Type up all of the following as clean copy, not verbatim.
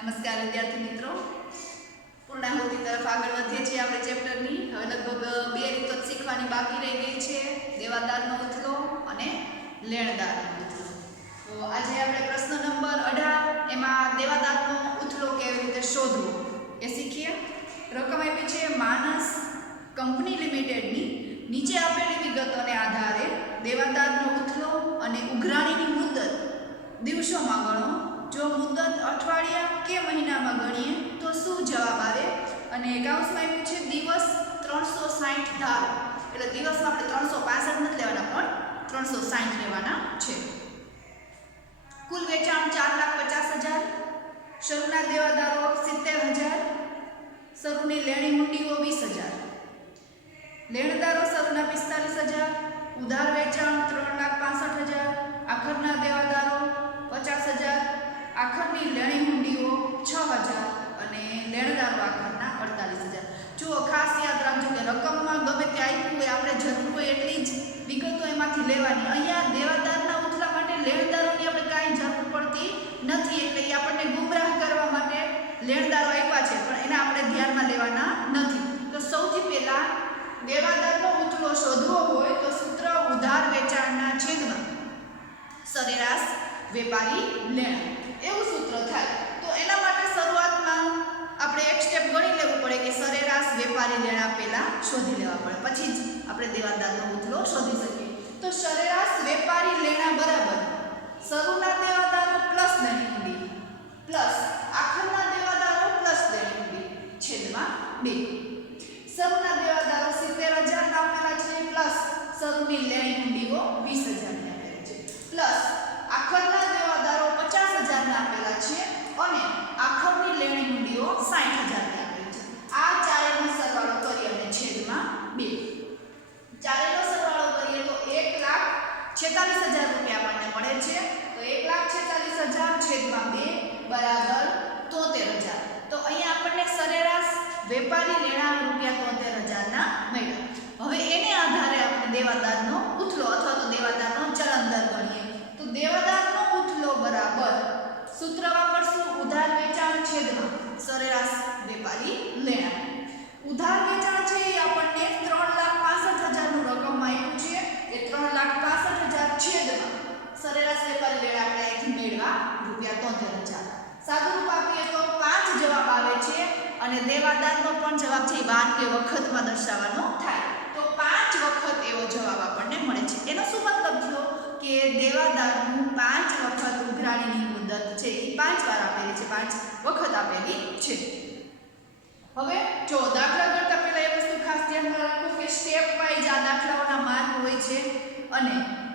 નમસ્કાર વિદ્યાર્થી મિત્રો, પૂર્ણાહુતિ તરફ આગળ વધીએ છીએ આપણે ચેપ્ટરની. હવે લગભગ બે રીતો શીખવાની બાકી રહી ગઈ છે, દેવાદારનો ઉથલો અને લેણદારનો ઉથલો. તો આજે આપણે પ્રશ્ન નંબર 18 એમાં દેવાદારનો ઉથલો કેવી રીતે શોધવો એ શીખીએ. રકમ આપી છે માનસ કંપની લિમિટેડની. નીચે આપેલી વિગતોને આધારે દેવાદારનો ઉથલો અને ઉઘરાણીની મુદત દિવસોમાં ગણો. જો મુદત અઠવાડિયા કે મહિનામાં ગણીએ તો શું જવાબ આવે? અને કૌંસમાં આપ્યું છે દિવસ 360 ધારો, એટલે દિવસમાં આપણે 365 નથી લેવાના પણ 360 લેવાના છે. કુલ વેચાણ 4,50,000, શરૂના દેવાદારો 70,000, શરૂની લેણી મૂડીઓ 20,000, લેણદારો શરૂના 45,000, ઉધાર વેચાણ 3,65,000, આખરના દેવાદારો 50,000, આખરની લેણી હુંડીઓ 6,000 અને લેણદારો આખરના 48,000. જો ખાસ યાદ રાખજો કે રકમમાં ગમે તે આપ્યું હોય આપણે જરૂર હોય એટલી જ વિગતો એમાંથી લેવાની. અહીંયા દેવાદારના ઉથલા માટે લેણદારોની આપણે કાંઈ જરૂર પડતી નથી, એટલે એ આપણને ગુમરાહ કરવા માટે લેણદારો આપ્યા છે પણ એના આપણે ધ્યાનમાં લેવાના નથી. તો સૌથી પહેલા દેવાદારનો ઉથલો શોધવો હોય તો સૂત્ર ઉધાર વેચાણના છેદમાં સરેરાશ વેપારી લેણા એવું સૂત્ર થાય. તો એના માટે શરૂઆતમાં આપણે એક સ્ટેપ ગણી લેવું પડે કે સરેરાશ વેપારી લેણા પહેલા શોધી લેવા પડે, પછી જ આપણે દેવાદારનો ઉથલો શોધી શકીએ. તો સરેરાશ વેપારી લેણા બરાબર શરૂના દેવાદારો પ્લસ લેણી મૂડી પ્લસ આખરના દેવાદારો પ્લસ લેણી મૂડી છેદમાં 2. શરૂના દેવાદારો 70,000 ના આપેલા છે પ્લસ શરૂની લેણી મૂડીઓ 20,000 ની આપેલી છે પ્લસ આખરના દેવાદારો 50,000 ના આપેલા છે અને આખરની લેણી મૂડીઓ 60,000 ની આપેલી છે. આ ચારેયનો સરવાળો કરી અને છેદમાં 2. ચારેયનો સરવાળો કરીએ તો 1,46,000 રૂપિયા આપણને મળે છે. તો 1,46,000 છેદમાં 2 બરાબર 73,000. તો અહીંયા આપણને સરેરાશ વેપારી લેણા રૂપિયા 73,000 ના મળ્યા. હવે એને આધારે આપણે દેવાદારનો ઉથલો અથવા તો દેવાદારનો ચલન દર ગણીએ. તો દેવાદારનો ઉથલો બરાબર સૂત્ર વાપરશું ઉધાર વેચાણ છેદમાં સરેરાશ વેપારી લેણા. ઉધાર વેચાણ છે એ આપણને 3,65,000 નું રકમ આપ્યું છે, એ 3,65,000 છેદમાં સરેરાશ વેપારી લેણા આપણે અહીંથી મેળવા રૂપિયા 73,000. સાદું રૂપ આપીએ તો 5 જવાબ આવે છે અને દેવાદારનો પણ જવાબ છે 12 કે વખતમાં દર્શાવવાનો થાય. તો 5 વખત એવો જવાબ આપણને મળે છે. એનો શું મતલબ થયો કે દેવાદારનું 5 વખત ઉઘરાણીની મુદત છે એ 5 વાર આપેલી છે, 5 વખત આપેલી છે. હવે જો દાખલા ગણતા પહેલા એ વસ્તુ ખાસ ધ્યાનમાં રાખો કે સ્ટેપ વાઇઝ આ દાખલાઓના માર્ક હોય છે અને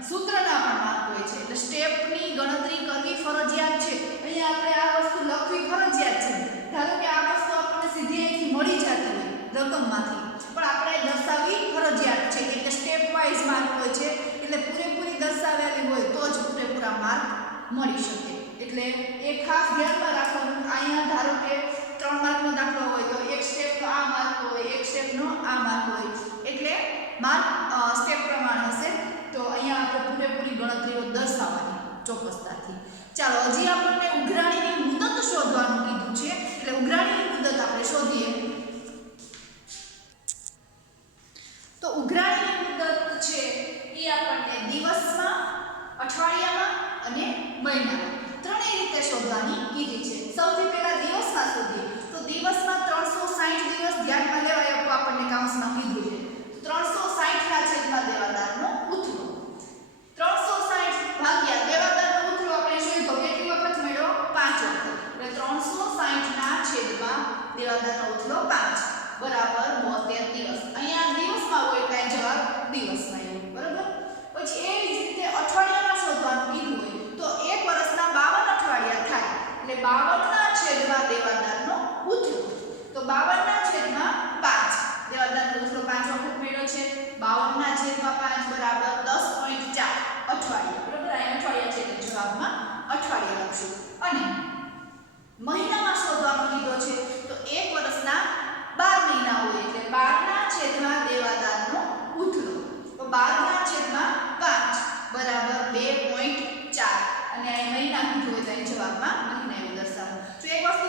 સૂત્રના પણ માર્ક હોય છે, એટલે સ્ટેપની ગણતરી કરવી ફરજિયાત છે. અહીંયા આપણે આ વસ્તુ લખવી ફરજિયાત છે. ધારો કે આ વસ્તુ આપણને સીધી અહીંથી મળી જતી હોય રકમમાંથી, પણ આપણે દર્શાવવી ફરજિયાત છે કે સ્ટેપ વાઇઝ માર્ક હોય છે, એટલે પૂરેપૂરી દર્શાવેલી હોય તો જ પૂરેપૂરા માર્ક મળી શકે. એટલે એ ખાસ ધ્યાનમાં રાખવાનું. અહીંયા ધારો કે 3 માર્કનો દાખલો હોય તો એક સ્ટેપનો આ માર્ક હોય, એક સ્ટેપનો આ માર્ક હોય, એટલે માર્ક સ્ટેપ પ્રમાણે હશે. તો અહીંયા આપણે પૂરેપૂરી ગણતરીઓ દર્શાવવાની ચોક્કસતાથી. ચાલો હજી આપણને ઉઘરાણીની મુદત શોધવાનું કીધું છે, એટલે ઉઘરાણીની મુદત આપણે શોધીએ. તો ઉઘરાણીની મુદત છે એ આપણને દિવસમાં, અઠવાડિયામાં અને મહિનામાં ત્રણેય રીતે શોધવાની કીધી છે. સૌથી પહેલા દિવસમાં શોધીએ. તો દિવસમાં 360 દિવસ ધ્યાનમાં લેવાય એવું આપણને કૌંસમાં કીધું છે. 360 ના છેદમાં દેવાદારનો ઉથલો. 360 ભાગ્યા દેવાદારનો ઉથલો આપણે શોધ્યો કેટલી વખત મળ્યો? 5 વખત. એટલે 360 ના છેદમાં દેવાદારનો ઉથલો 5 બરાબર 72 દિવસ. અહીંયા દિવસમાં હોય એટલે જવાબ દિવસમાં આવ્યો, બરાબર. પછી એ જ રીતે અઠવાડિયામાં શોધવાનું કીધું હોય તો એક વર્ષના 52 અઠવાડિયા થાય, એટલે 52 ના છેદમાં દેવાદારનો ઉથલો. તો 52 ના છેદમાં 5 દેવાદારનો ઉથલો 5 વખત મળ્યો છે. 52 ના છેદમાં 5 બરાબર 10.4 અઠવાડિયા, બરાબર. અહીં અઠવાડિયા છે એટલે જવાબમાં અઠવાડિયા લખશું. અને મહિનામાં શોધવાનો કીધો છે તો એક વર્ષના 12 મહિના હોય એટલે 12 ના છેદમાં દેવાદારનો ઉથલો. તો 12 ના છેદમાં 5 બરાબર 2.4 અને અહીં મહિના કીધું હોય તો અહીં જવાબમાં મહિના એવું દર્શાવો. જો એક વસ્તુ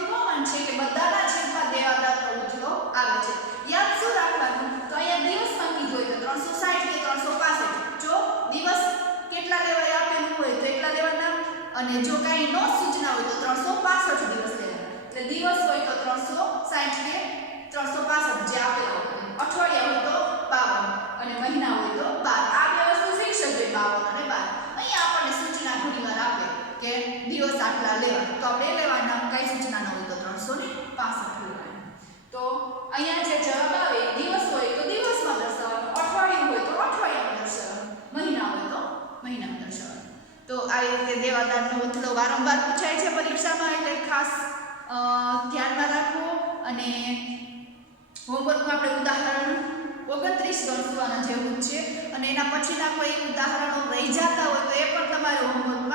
અને જો કાંઈ નો સૂચના હોય તો 365 દિવસ લેવાના. એટલે દિવસ હોય તો 360 કે 365 જે આપેલા હોય. અઠવાડિયા હોય તો 52 અને મહિના હોય તો 12. આ બે વસ્તુ ફિક્સ જ હોય 52 અને 12. અહીંયા આપણને સૂચના ઘણીવાર આપે કે દિવસ આટલા લેવાના. તો આપણે લેવાના કઈ સૂચના ન હોય તો 365 લેવાના. તો અહીંયા જે જવાબ આવે દિવસ હોય તો દિવસમાં દર્શાવવાનો, અઠવાડિયું હોય તો અઠવાડિયામાં દર્શાવવાનું, મહિના હોય તો મહિનામાં દર્શાવવાનું. તો આવી રીતે દેવાદારનો વથલો વારંવાર પૂછાય છે પરીક્ષામાં, એટલે ખાસ ધ્યાનમાં રાખવું. અને હોમવર્કમાં આપણે ઉદાહરણ 29 ગણવાના જેવું જ છે. અને એના પછીના કોઈ ઉદાહરણો રહી જતા હોય તો એ પણ તમારે હોમવર્ક